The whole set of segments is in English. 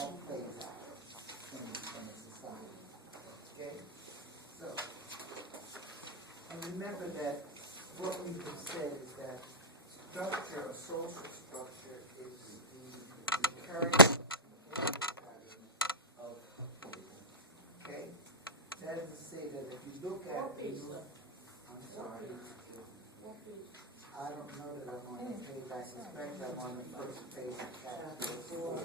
all plays out in a society. Okay? So, and remember that what we have said is that structure, or social structure, is the recurring behavior pattern of people. Okay? That is to say that if you look at I'm sorry. I don't know that I'm on the page. I suspect I'm on the first page of chapter 4.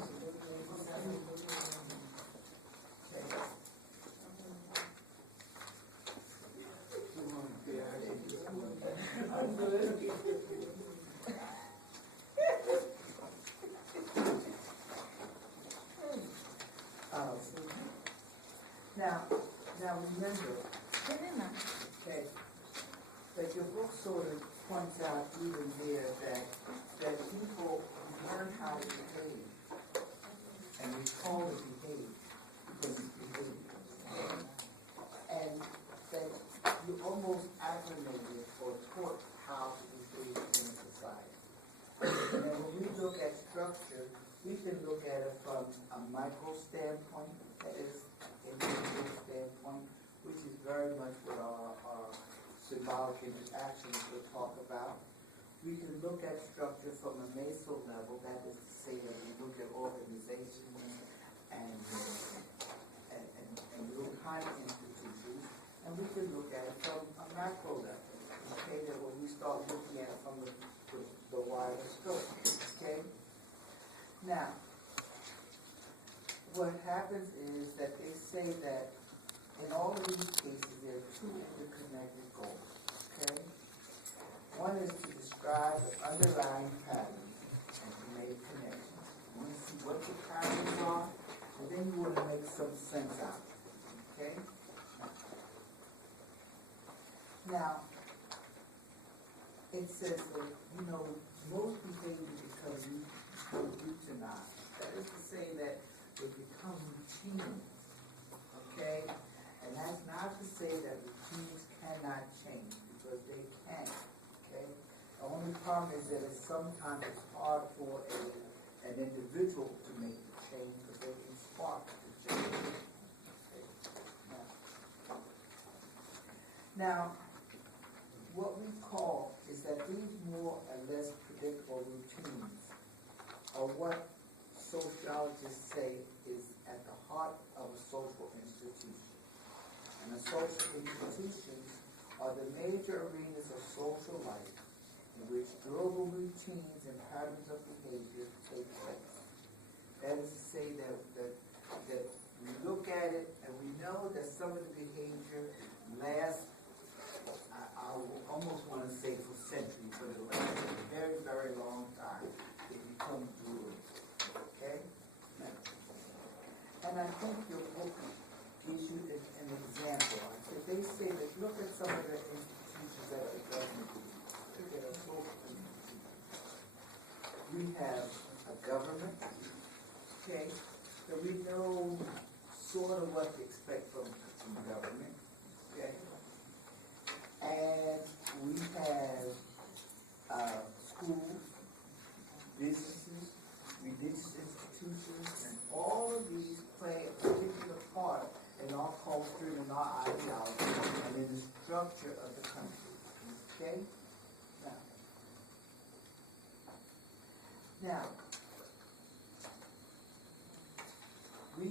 I'm good. Now remember, okay, that your book sort of points out even there that people learn how to behave and recall to behave because it's behavior. And that you almost acclimated or taught how to behave in society. And when we look at structure, we can look at it from a micro standpoint, that is, individual standpoint, which is very much what our symbolic interactions will talk about. We can look at structure from a meso level, that is to say that we look at organizations and real kind of institutions, and we can look at it from a macro level, okay, that when we start looking at it from the wider scope, okay? Now, what happens is that they say that in all of these cases, there are two interconnected goals, okay? One is to describe the underlying patterns and to make connections. You want to see what the patterns are, and then you want to make some sense out of it, okay? Now, it says that, most behavior becomes routinized. That is to say that they become routine, okay? And that's not to say that routines cannot change, because they can, okay? The only problem is that sometimes it's hard for an individual to make the change, because they can spark the change. Okay? Now, what we call is that these more or less predictable routines are what sociologists say is at the heart of a social institution. And the social institutions are the major arenas of social life in which durable routines and patterns of behavior take place. That is to say that we look at it and we know that some of the behavior lasts, I almost want to say for centuries, but it lasts a very, very long time. It becomes durable. Okay? And I think your book gives you an example. They say that look at some of the institutions that the government uses. Look at a social institution. We have a government, okay, that we know sort of what to expect from government, okay? And we have schools, businesses, religious institutions, and all of these play a particular part in our culture and our ideology and in the structure of the country. Okay? Now, we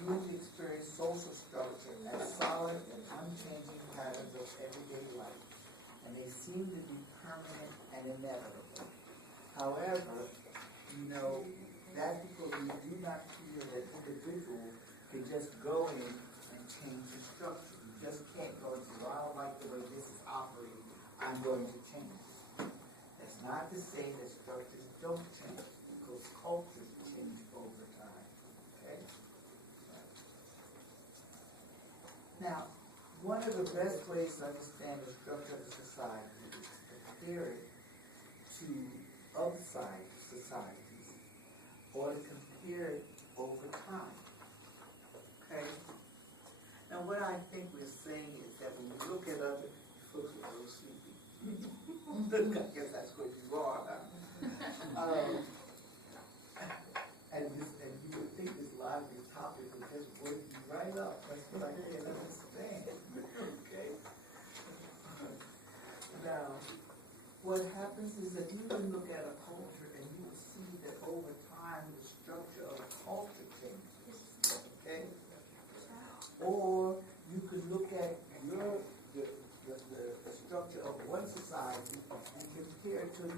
usually experience social structure as solid and unchanging patterns of everyday life, and they seem to be permanent and inevitable. However, that's because we do not feel that individuals can just go in and change the structure. You just can't go and say, well, I don't like the way this is operating, I'm going to change it. That's not to say that structures don't change, because cultures change over time. Okay? Now, one of the best ways to understand the structure of society is to compare it to other societies, or to compare it over time. Okay? Now, what I think we're saying is that when you look at other folks are a little sleepy. I guess that's what you are. And you would think this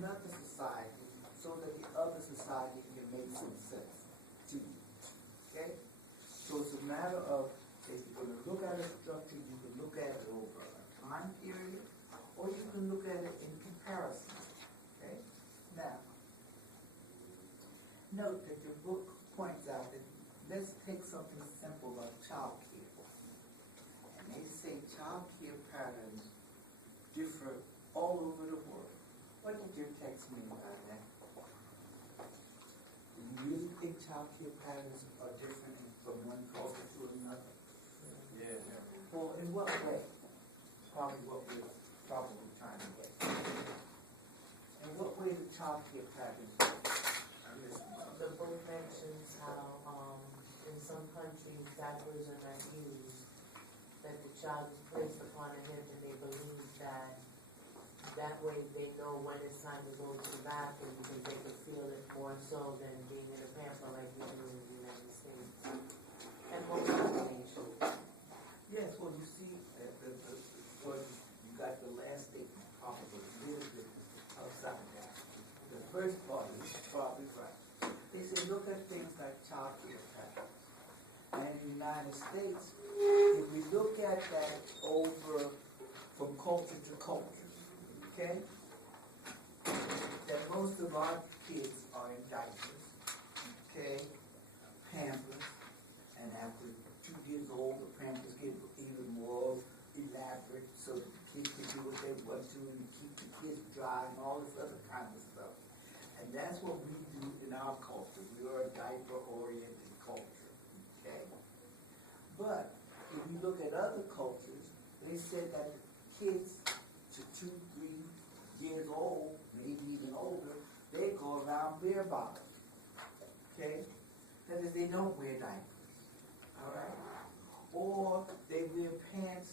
another society so that the other society can make some sense to you. Okay? So it's a matter of, if you're going to look at a structure, you can look at it over a time period, or you can look at it in comparison. Okay? Now, note that your book points out that, let's take something simple like child care. And they say child care patterns differ all over the world. What did your text mean by that? Do you really think child care patterns are different from one culture to another? Yeah. Well, in what way? Probably what we're probably trying to get. In what way do child care patterns differ? The book mentions how, in some countries, diapers are not used, that the child is placed upon a hip and they believe that way they know when it's time to go to the bathroom because they can feel it more so than being in a pamper like we do in the United States. And most other nations. Yes, well, you see, you got the last statement probably a little bit upside down. The first part is probably right. They say look at things like child care patterns. And in the United States, if we look at that over from culture to culture, okay, that most of our kids are in diapers, okay, pampers, and after 2 years old, the pampers get even more elaborate so the kids can do what they want to and keep the kids dry and all this other kind of stuff. And that's what we do in our culture. We are a diaper-oriented culture, okay? But if you look at other cultures, they said that kids to 2, 3 years old, maybe even older, they go around bare bottom, okay? That is, they don't wear diapers, all right? Or they wear pants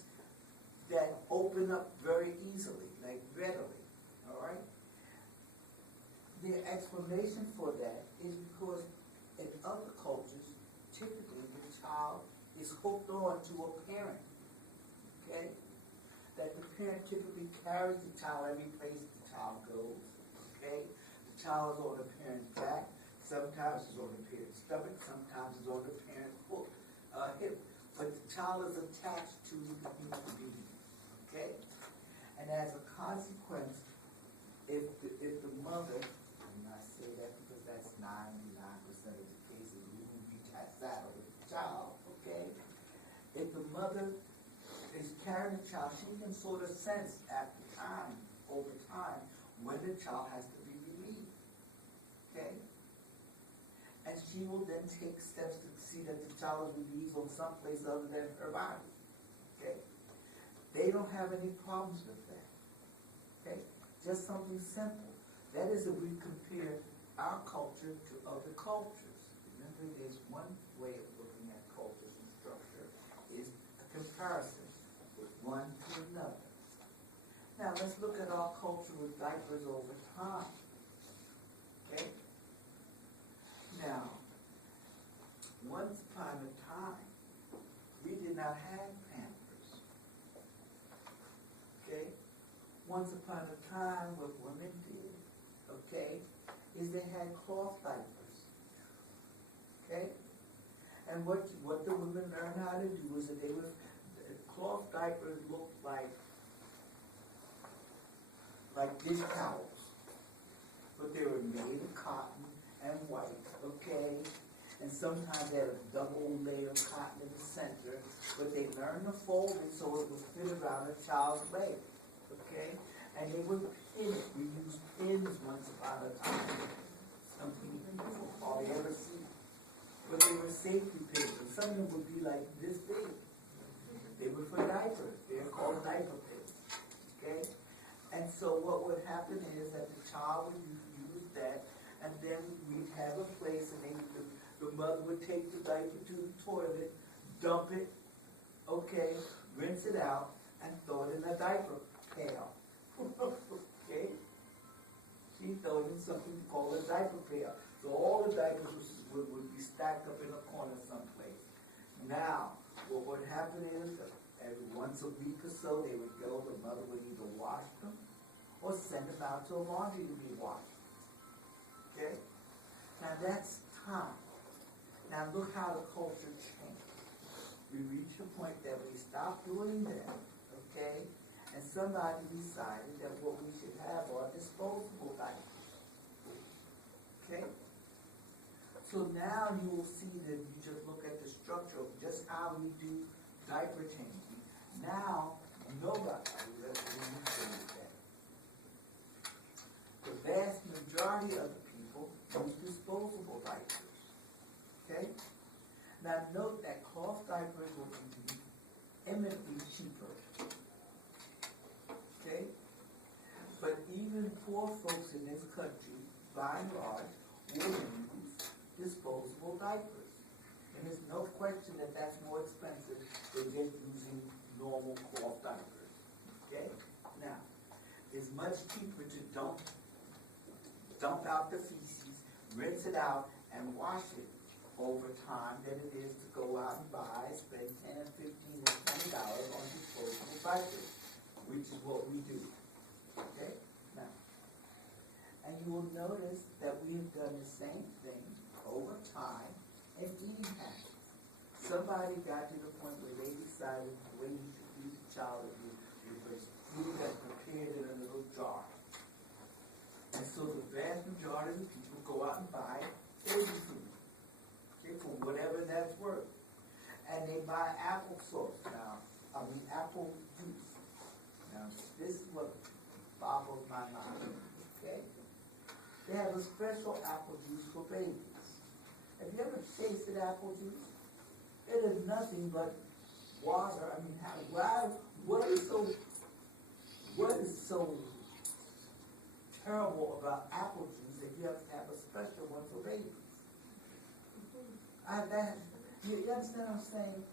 that open up very easily, like readily, all right? The explanation for that is because in other cultures, typically the child is hooked on to a parent, okay? That the parent typically carries the child every place the child goes, okay? The child is on the parent's back, sometimes it's on the parent's stomach, sometimes it's on the parent's hip, but the child is attached to the human being, okay? And as a consequence, if the mother, and I say that because that's 99% of the cases we will be saddled with the child, okay? If the mother is carrying the child, she can sort of sense over time, when the child has to be relieved, okay? And she will then take steps to see that the child is relieved from someplace other than her body, okay? They don't have any problems with that, okay? Just something simple. That is if we compare our culture to other cultures. Remember, there's one way of looking at cultures and structure is a comparison with one to another. Now let's look at our culture with diapers over time. Okay? Now, once upon a time, we did not have Pampers. Okay? Once upon a time, what women did, okay, is they had cloth diapers. Okay? And what the women learned how to do is that cloth diapers looked like dish towels. But they were made of cotton and white, okay? And sometimes they had a double layer of cotton in the center, but they learned to fold it so it would fit around a child's leg, okay? And they would pin it. We used pins once upon a time. Something you hardly ever see. But they were safety pins, and some of them would be like this big. They were for diapers. They're called diaper pins, okay? And so what would happen is that the child would use that, and then we'd have a place, and the mother would take the diaper to the toilet, dump it, okay, rinse it out, and throw it in a diaper pail. Okay? She threw it in something called a diaper pail. So all the diapers would be stacked up in a corner someplace. Now, what would happen is, every once a week or so, they would go, the mother would either wash them, or send them out to a laundry to be washed. Okay? Now that's time. Now look how the culture changed. We reached a point that we stopped doing that, okay? And somebody decided that what we should have are disposable diapers. Okay? So now you will see that you just look at the structure of just how we do diaper changing. Now, nobody will do that. The vast majority of the people use disposable diapers. Okay? Now note that cloth diapers will be eminently cheaper. Okay? But even poor folks in this country, by and large, will use disposable diapers. And there's no question that that's more expensive than just using normal cloth diapers. Okay? Now, it's much cheaper to dump out the feces, rinse it out, and wash it over time than it is to go out and buy, spend $10, $15, or $20 on disposable diapers, which is what we do. Okay? Now, and you will notice that we have done the same thing over time in eating habits. Somebody got to the point where they decided the way you should feed the child was food that's prepared in a little jar. And so the vast majority of the people go out and buy baby food. Okay, for whatever that's worth. And they buy apple sauce now. Apple juice. Now, this is what boggles my mind. Okay? They have a special apple juice for babies. Have you ever tasted apple juice? It is nothing but water. What is so terrible about apple juice that you have to have a special one for babies? You understand what I'm saying?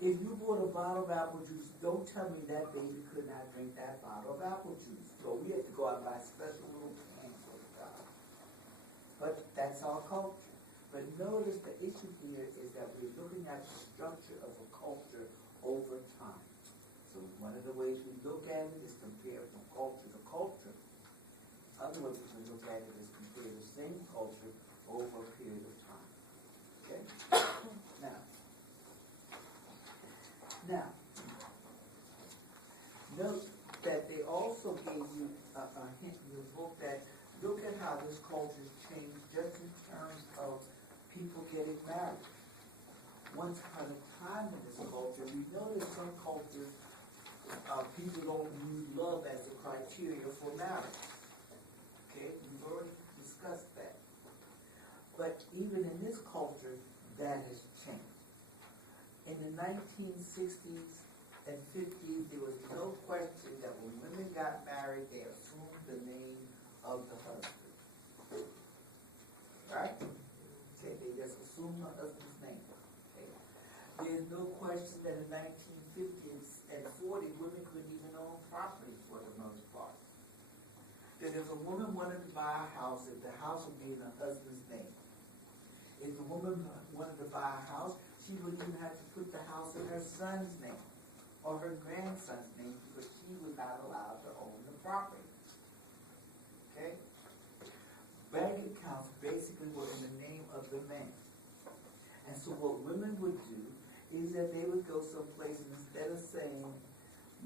If you bought a bottle of apple juice, don't tell me that baby could not drink that bottle of apple juice. So we have to go out and buy special little cans for the child. But that's our culture. But notice the issue here is that we're looking at the structure of a culture over time. So one of the ways we look at it is compare from culture to culture. Other ways we look at it is compare the same culture over a period of time. Okay? Now, note that they also gave you a hint in your book that look at how this culture has changed just in terms of people getting married. Once upon a time in this culture, we notice some cultures, people don't use love as a criteria for marriage. Okay, we've already discussed that. But even in this culture, that has changed. In the 1960s and 50s, there was no question that when women got married, they assumed the name of the husband. Right? Okay, they just assumed the husband's name. Okay. There's no question that in the 1950s and 40s, women couldn't even own property for the most part. That if a woman wanted to buy a house, if the house would be in her husband's name. If a woman wanted to buy a house, she wouldn't even have to put the house in her son's name or her grandson's name because she was not allowed to own the property. Okay? Bank accounts basically were in the name of the man. And so what women would do is that they would go someplace and instead of saying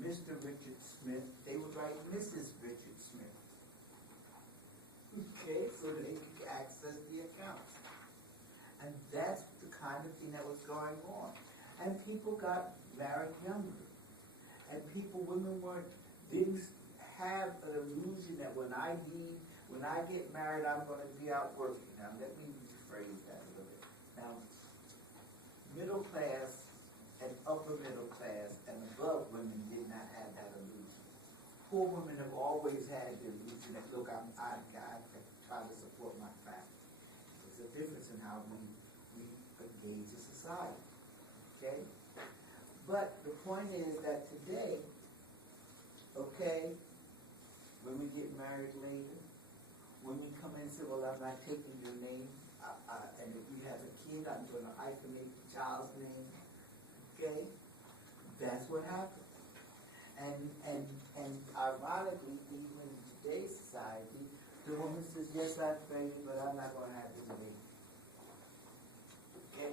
Mr. Richard Smith, they would write Mrs. Richard Smith. Okay, so that they could access the accounts. And that's the kind of thing that was going on. And people got married younger. And women didn't have an illusion that when I get married, I'm going to be out working. Now, let me rephrase that a little bit. Now, middle class and upper middle class and above women did not have that illusion. Poor women have always had the illusion that, look, I try to support my family. There's a difference in how we engage in society. Okay? But the point is that today, okay, when we get married later, when we come in and say, well, I'm not taking your name, and if we have a kid, I'm going to hyphenate the child's name, okay? That's what happens. And ironically, even in today's society, the woman says, yes, I'm pregnant, but I'm not gonna have the baby. Okay?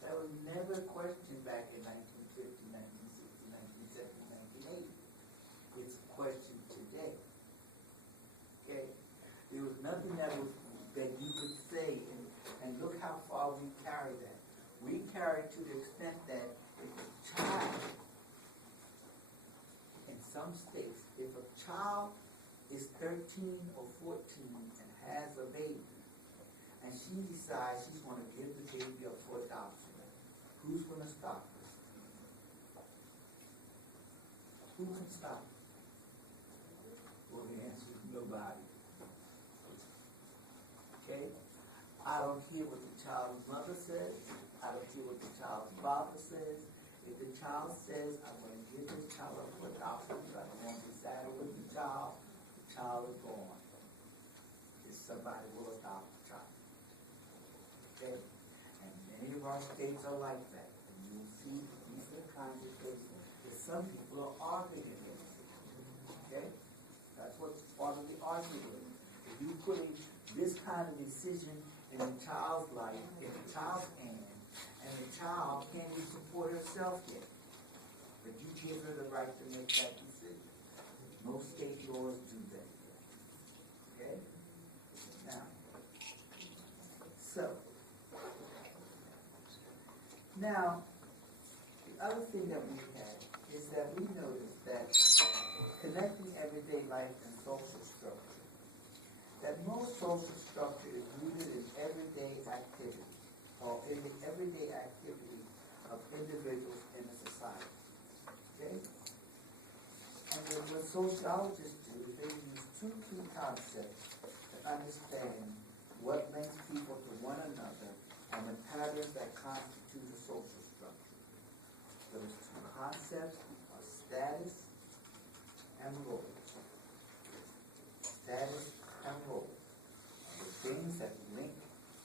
That was never questioned back in 1950, 1960, 1970, 1980. It's a question today. Okay? There was nothing that you could say, and look how far we carry that. We carry it to the extent that if a child, in some states, if a child is 13 or 14 and has a baby, and she decides she's going to give the baby up for adoption, who's going to stop her? Who can stop her? Well, the answer is nobody. Okay? I don't care what the child's mother says. I don't care what the child's father says. If the child says, I'm going to give this child up for adoption, but I don't want to saddle with the child is gone. If somebody will adopt the child. Okay? And many of our states are like that. And you'll see these are the kinds of cases that some people are arguing against it. Okay? That's what's part of the argument. If you put this kind of decision in a child's life, in a child's hand, and the child can't even support herself yet, but you give her the right to make that decision. Most state laws do that. Okay? Now, the other thing that we have is that we notice that connecting everyday life and social structure, that most social structure is rooted in everyday activity, or in the everyday activity of individuals in a society. Okay? And then what sociologists do is they use two key concepts to understand what links people to one another and the patterns that constitute a social structure. Those two concepts are status and role. Status and role are the things that link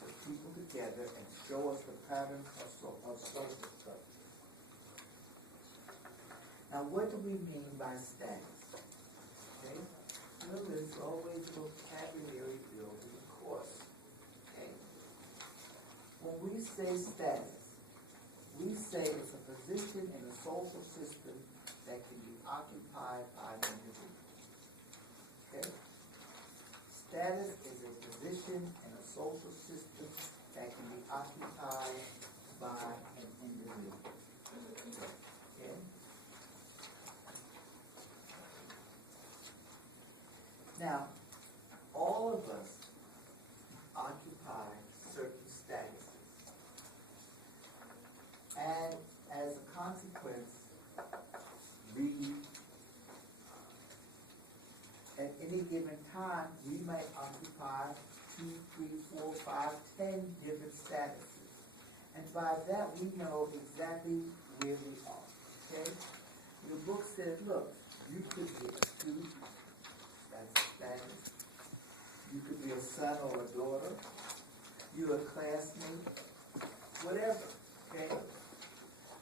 the people together and show us the patterns of social structure. Now, what do we mean by status? Okay? Well, there's always vocabulary built in the course. Okay? When we say status, we say it's a position in a social system that can be occupied by an individual. Okay? Status is a position in a social system that can be occupied by an individual. Okay? Now, all of us occupy certain statuses. And as a consequence, we, at any given time, we might occupy 2, 3, 4, 5, 10 different statuses. And by that, we know exactly where we are. Okay? The book says, look, you could be a student. That's status. You could be a son or a daughter. You're a classmate. Whatever. Okay?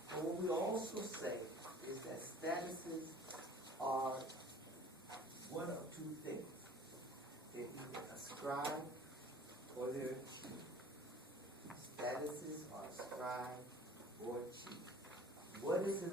But what we also say is that statuses are one of two things. They're either ascribed or they're achieved. Statuses are ascribed or achieved. What is an